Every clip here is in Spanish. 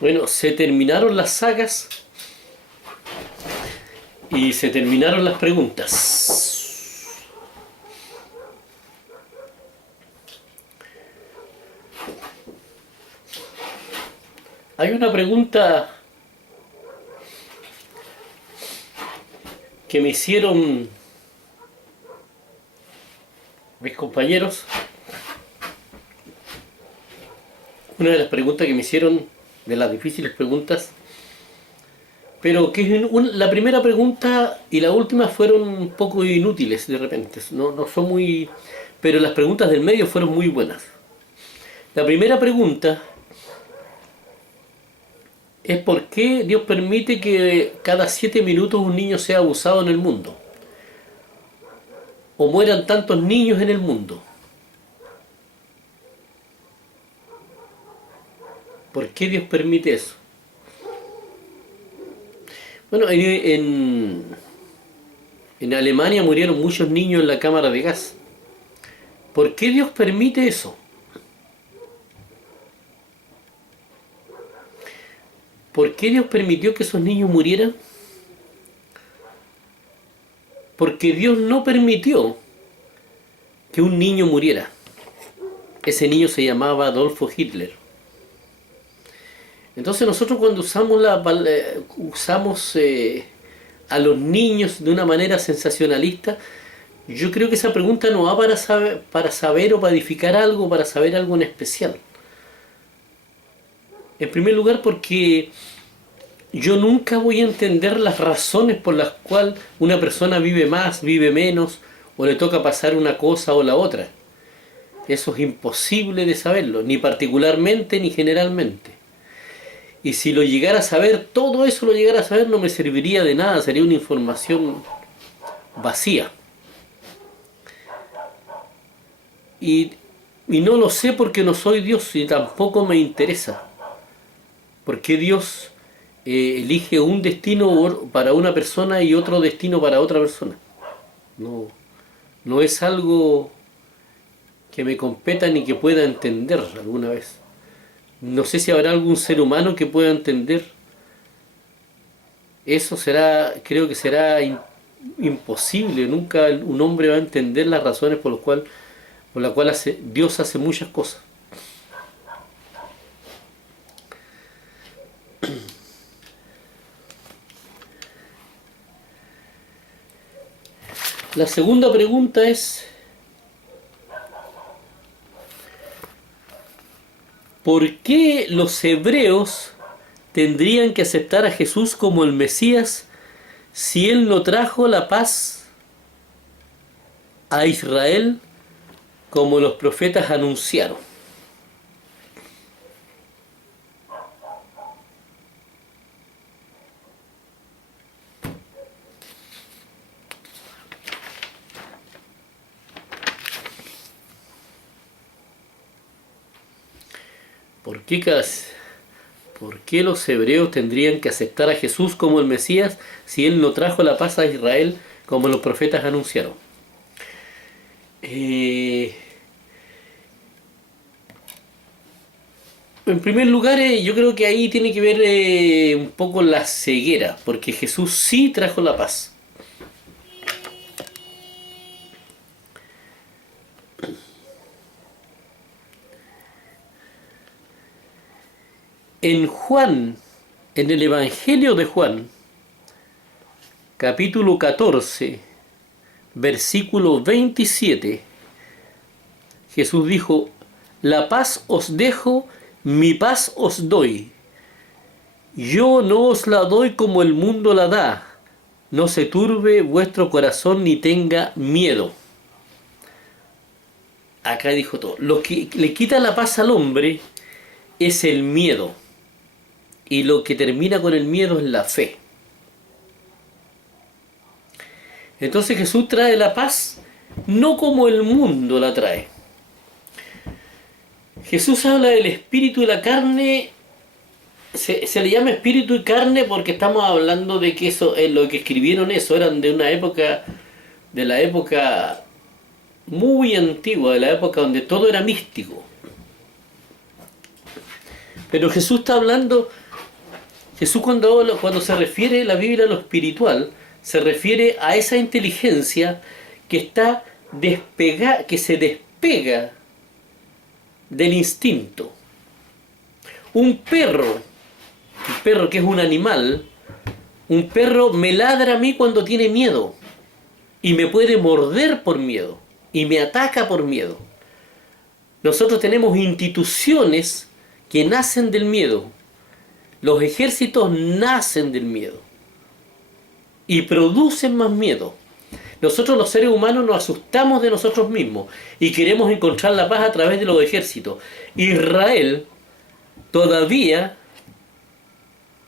Bueno, se terminaron las sagas y se terminaron las preguntas. Hay una pregunta que me hicieron mis compañeros. Una de las preguntas que me hicieron, de las difíciles preguntas, pero que es la primera pregunta y la última fueron un poco inútiles de repente, no son muy, pero las preguntas del medio fueron muy buenas. La primera pregunta es por qué Dios permite que cada 7 minutos un niño sea abusado en el mundo, o mueran tantos niños en el mundo. ¿Por qué Dios permite eso? Bueno, en Alemania murieron muchos niños en la cámara de gas. ¿Por qué Dios permite eso? ¿Por qué Dios permitió que esos niños murieran? Porque Dios no permitió que un niño muriera. Ese niño se llamaba Adolfo Hitler. Entonces nosotros cuando usamos a los niños de una manera sensacionalista, yo creo que esa pregunta no va para saber o para edificar algo, para saber algo en especial. En primer lugar porque yo nunca voy a entender las razones por las cuales una persona vive más, vive menos, o le toca pasar una cosa o la otra. Eso es imposible de saberlo, ni particularmente ni generalmente. Y si lo llegara a saber, todo eso lo llegara a saber, no me serviría de nada, sería una información vacía. Y no lo sé porque no soy Dios y tampoco me interesa. Porque Dios elige un destino para una persona y otro destino para otra persona. No es algo que me competa ni que pueda entender alguna vez. No sé si habrá algún ser humano que pueda entender. Eso creo que será imposible. Nunca un hombre va a entender las razones por las cuales Dios hace muchas cosas. La segunda pregunta es: ¿por qué los hebreos tendrían que aceptar a Jesús como el Mesías si Él no trajo la paz a Israel como los profetas anunciaron? ¿Por qué los hebreos tendrían que aceptar a Jesús como el Mesías si Él no trajo la paz a Israel como los profetas anunciaron? En primer lugar, yo creo que ahí tiene que ver un poco la ceguera, porque Jesús sí trajo la paz. En Juan, en el Evangelio de Juan, capítulo 14, versículo 27, Jesús dijo: la paz os dejo, mi paz os doy. Yo no os la doy como el mundo la da. No se turbe vuestro corazón ni tenga miedo. Acá dijo todo. Lo que le quita la paz al hombre es el miedo. Y lo que termina con el miedo es la fe. Entonces Jesús trae la paz no como el mundo la trae. Jesús habla del espíritu y la carne. Se le llama espíritu y carne porque estamos hablando de que eso, lo que escribieron eso, eran de una época, de la época muy antigua, de la época donde todo era místico. Pero Jesús está hablando Jesús cuando se refiere la Biblia a lo espiritual, se refiere a esa inteligencia que está que se despega del instinto. Un perro que es un animal, un perro me ladra a mí cuando tiene miedo y me puede morder por miedo y me ataca por miedo. Nosotros tenemos instituciones que nacen del miedo. Los ejércitos nacen del miedo y producen más miedo. Nosotros los seres humanos nos asustamos de nosotros mismos y queremos encontrar la paz a través de los ejércitos. Israel todavía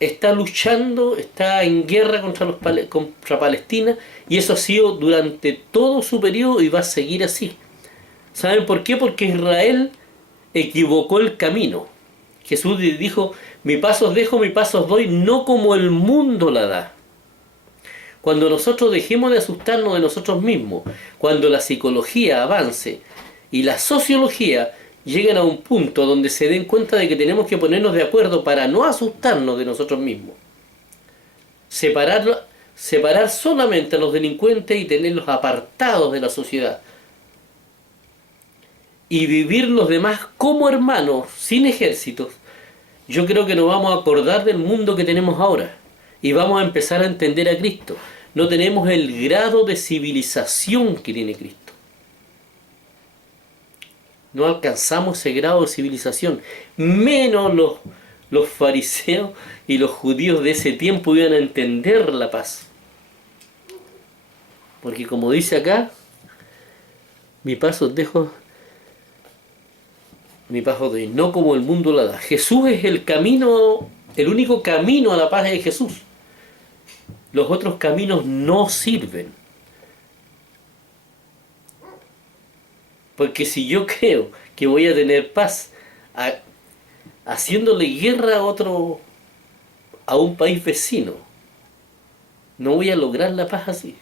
está luchando, está en guerra contra Palestina, y eso ha sido durante todo su periodo y va a seguir así. ¿Saben por qué? Porque Israel equivocó el camino. Jesús dijo, mi paso os dejo, mi paso os doy, no como el mundo la da. Cuando nosotros dejemos de asustarnos de nosotros mismos, cuando la psicología avance y la sociología lleguen a un punto donde se den cuenta de que tenemos que ponernos de acuerdo para no asustarnos de nosotros mismos, separar solamente a los delincuentes y tenerlos apartados de la sociedad, y vivir los demás como hermanos, sin ejércitos, yo creo que nos vamos a acordar del mundo que tenemos ahora y vamos a empezar a entender a Cristo. No tenemos el grado de civilización que tiene Cristo. No alcanzamos ese grado de civilización. Menos los fariseos y los judíos de ese tiempo iban a entender la paz. Porque como dice acá, mi paz os dejo, mi paz os doy, no como el mundo la da. Jesús es el camino, el único camino a la paz es Jesús. Los otros caminos no sirven. Porque si yo creo que voy a tener paz haciéndole guerra a un país vecino, no voy a lograr la paz así.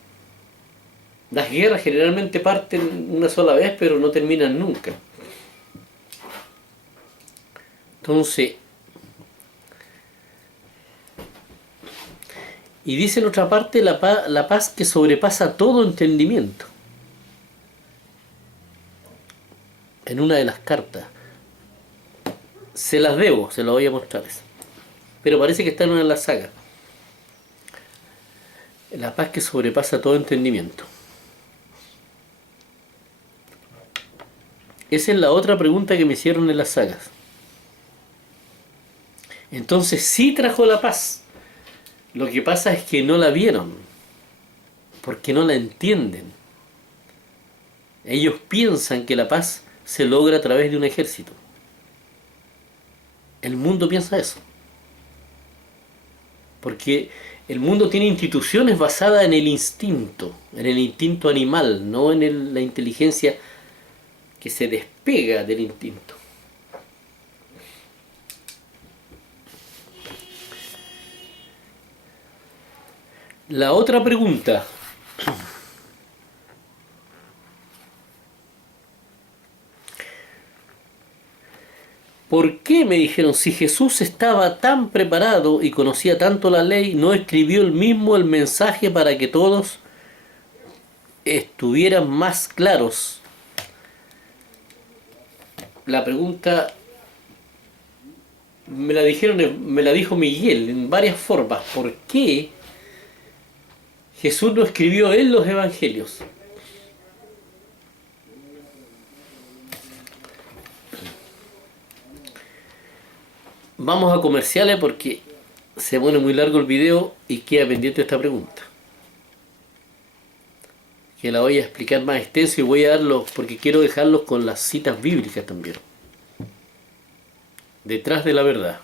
Las guerras generalmente parten una sola vez, pero no terminan nunca. Entonces, y dice en otra parte la paz que sobrepasa todo entendimiento. En una de las cartas. Se las debo, se las voy a mostrar. Pero parece que está en una de las sagas. La paz que sobrepasa todo entendimiento. Esa es la otra pregunta que me hicieron en las sagas. Entonces sí trajo la paz. Lo que pasa es que no la vieron. Porque no la entienden. Ellos piensan que la paz se logra a través de un ejército. El mundo piensa eso. Porque el mundo tiene instituciones basadas en el instinto animal, no en la inteligencia que se despega del instinto. La otra pregunta. ¿Por qué, me dijeron, si Jesús estaba tan preparado y conocía tanto la ley, no escribió él mismo el mensaje para que todos estuvieran más claros? La pregunta me la dijo Miguel en varias formas. ¿Por qué Jesús no escribió él los evangelios? Vamos a comerciales porque se pone muy largo el video y queda pendiente esta pregunta. Que la voy a explicar más extenso y voy a darlos porque quiero dejarlos con las citas bíblicas también. Detrás de la verdad.